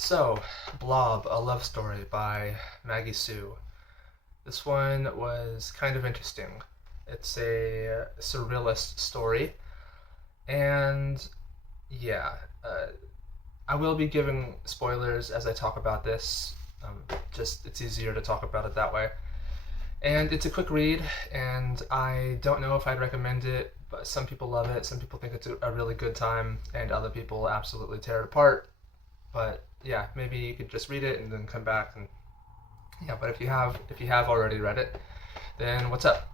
So, Blob, a love story by Maggie Su. This one was kind of interesting. It's a surrealist story, and yeah, uh, I will be giving spoilers as I talk about this. Just it's easier to talk about it that way. And it's a quick read, and I don't know if I'd recommend it, but some people love it, some people think it's a really good time, and other people absolutely tear it apart. But yeah, maybe you could just read it and then come back and yeah. But if you have already read it, then what's up?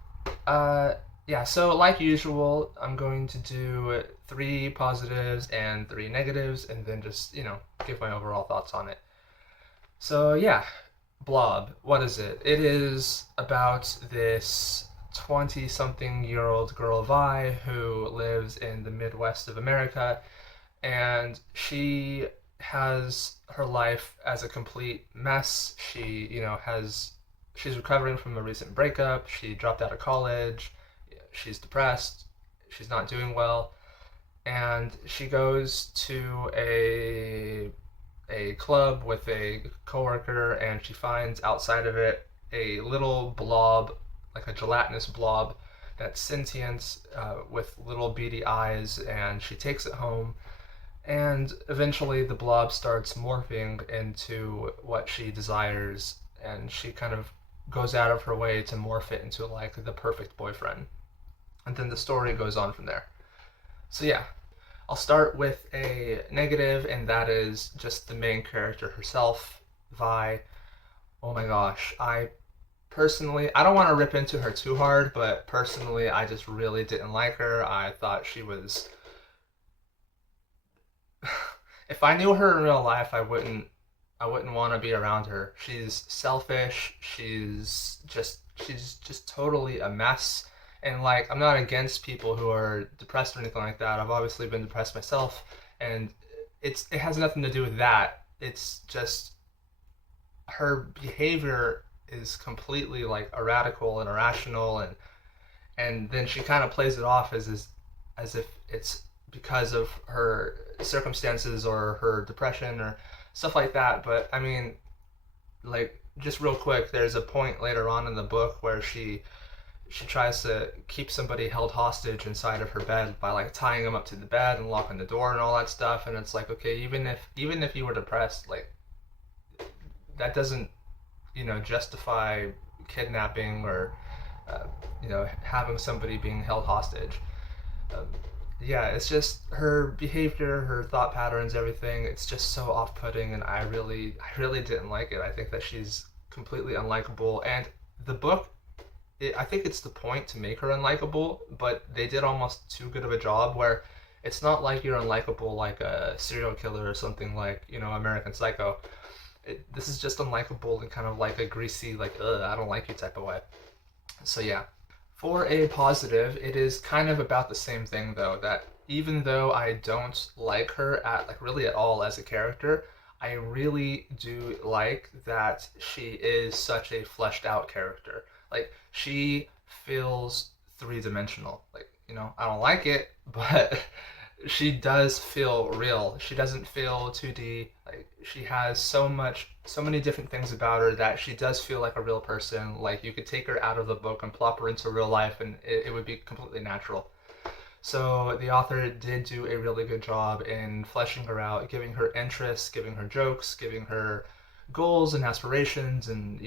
Uh, yeah. So like usual, I'm going to do three positives and three negatives, and then just give my overall thoughts on it. So yeah, Blob. What is it? It is about this 20-something-year-old girl Vi who lives in the Midwest of America, and she has her life as a complete mess. She's recovering from a recent breakup. She dropped out of college. She's depressed. She's not doing well, and she goes to a club with a coworker, and she finds outside of it a little blob, like a gelatinous blob that's sentient, with little beady eyes, and she takes it home, and eventually the blob starts morphing into what she desires, and she kind of goes out of her way to morph it into like the perfect boyfriend. And then the story goes on from there. So yeah, I'll start with a negative, and that is just the main character herself, Vi. Oh my gosh, I don't want to rip into her too hard, but personally, I just really didn't like her. I thought she was if I knew her in real life, I wouldn't want to be around her. She's selfish. She's just totally a mess. And like, I'm not against people who are depressed or anything like that. I've obviously been depressed myself, and it has nothing to do with that. It's just her behavior is completely like erratical and irrational, and then she kind of plays it off as if it's because of her circumstances or her depression or stuff like that. But I mean, like, just real quick, there's a point later on in the book where she tries to keep somebody held hostage inside of her bed by like tying them up to the bed and locking the door and all that stuff. And it's like, okay, even if you were depressed, like, that doesn't justify kidnapping or having somebody being held hostage. um, yeah, it's just her behavior, her thought patterns, everything. It's just so off-putting, and I really didn't like it. I think that she's completely unlikable, and the book, I think it's the point to make her unlikable, but they did almost too good of a job where it's not like you're unlikable like a serial killer or something like American Psycho. This is just unlikable and kind of like a greasy, like, ugh, I don't like you type of way. So yeah. For a positive, it is kind of about the same thing though, that even though I don't like her at like really at all as a character, I really do like that she is such a fleshed out character. Like, she feels three-dimensional. Like, I don't like it, but she does feel real. She doesn't feel 2D. Like, she has so many different things about her that she does feel like a real person. Like, you could take her out of the book and plop her into real life, and it would be completely natural. So the author did do a really good job in fleshing her out, giving her interests, giving her jokes, giving her goals and aspirations, and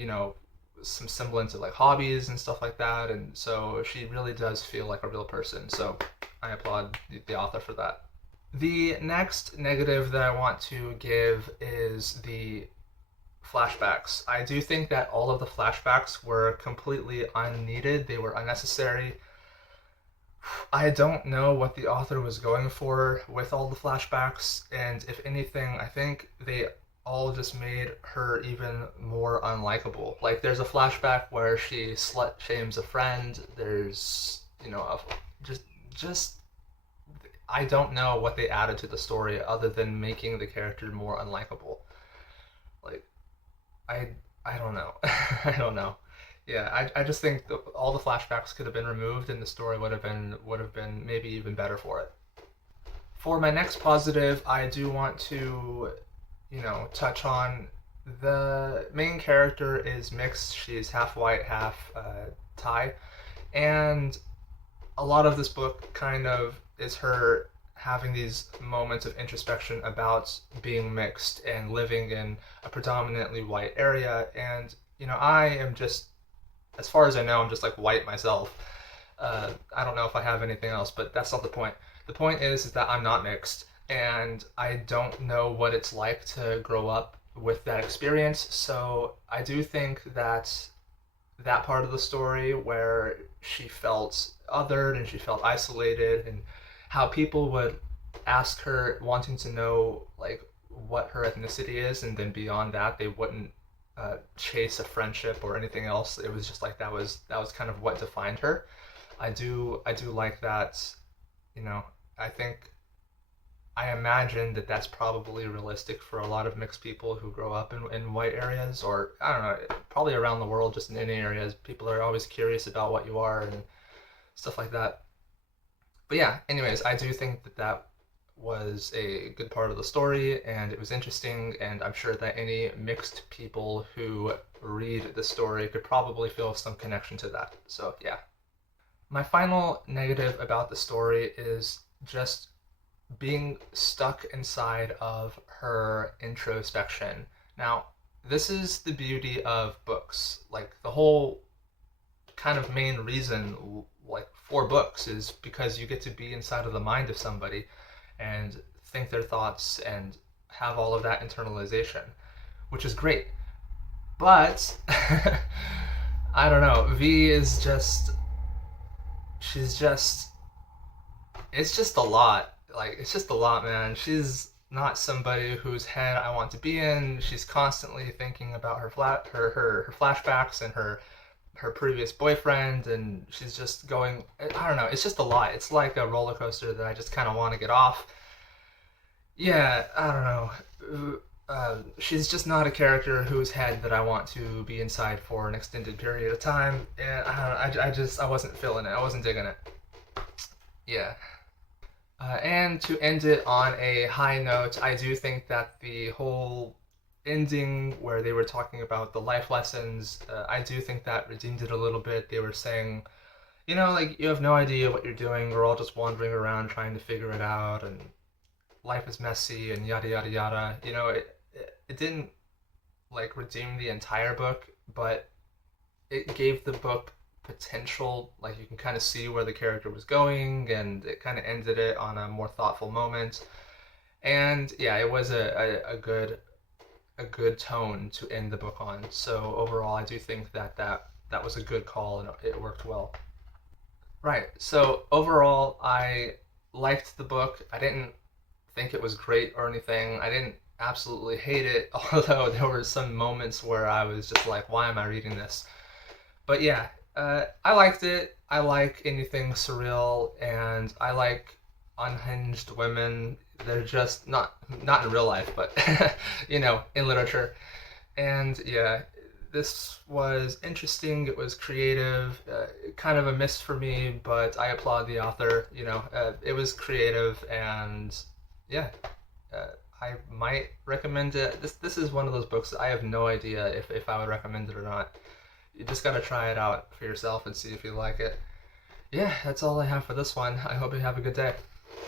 some semblance of like hobbies and stuff like that. And so she really does feel like a real person. So I applaud the author for that. The next negative that I want to give is the flashbacks. I do think that all of the flashbacks were completely unneeded. They were unnecessary. I don't know what the author was going for with all the flashbacks, and if anything, I think they all just made her even more unlikable. Like, there's a flashback where she slut shames a friend. There's, just I don't know what they added to the story other than making the character more unlikable. Like, I I don't know. I don't know. Yeah, I just think all the flashbacks could have been removed, and the story would have been maybe even better for it. For my next positive, I do want to touch on. The main character is mixed. She's half white, half Thai, and a lot of this book kind of is her having these moments of introspection about being mixed and living in a predominantly white area. And I am just, as far as I know, I'm just like white myself. I don't know if I have anything else, but that's not the point. The point is that I'm not mixed, and I don't know what it's like to grow up with that experience. So I do think that that part of the story where she felt othered and she felt isolated, and how people would ask her wanting to know like what her ethnicity is, and then beyond that they wouldn't chase a friendship or anything else. It was just like that was kind of what defined her. I do like that. you know I think, I imagine that that's probably realistic for a lot of mixed people who grow up in white areas, or I don't know, probably around the world, just in any areas. People are always curious about what you are and stuff like that. But yeah, anyways, I do think that that was a good part of the story, and it was interesting, and I'm sure that any mixed people who read the story could probably feel some connection to that. So yeah. My final negative about the story is just being stuck inside of her introspection. Now, this is the beauty of books. Like, the whole kind of main reason, like, for books is because you get to be inside of the mind of somebody and think their thoughts and have all of that internalization, which is great. But I don't know. V is just, she's just, it's just a lot. Like, it's just a lot, man. She's not somebody whose head I want to be in. She's constantly thinking about her flashbacks and her previous boyfriend, and she's just going, I don't know, it's just a lot. It's like a roller coaster that I just kind of want to get off. Yeah, I don't know. She's just not a character whose head that I want to be inside for an extended period of time, and I don't know, I wasn't feeling it. I wasn't digging it. Yeah. And to end it on a high note, I do think that the whole ending where they were talking about the life lessons, I do think that redeemed it a little bit. They were saying, like, you have no idea what you're doing. We're all just wandering around trying to figure it out, and life is messy, and yada yada yada. It didn't like redeem the entire book, but it gave the book potential. Like, you can kind of see where the character was going, and it kind of ended it on a more thoughtful moment. And yeah, it was a good tone to end the book on. So overall, I do think that was a good call, and it worked well. Right. So overall, I liked the book. I didn't think it was great or anything. I didn't absolutely hate it, although there were some moments where I was just like, why am I reading this? But yeah, I liked it. I like anything surreal, and I like unhinged women. They're just not in real life, but in literature. And yeah, this was interesting. It was creative. Kind of a miss for me, but I applaud the author. It was creative, and yeah, I might recommend it. This is one of those books that I have no idea if I would recommend it or not. You just gotta try it out for yourself and see if you like it. Yeah, that's all I have for this one. I hope you have a good day.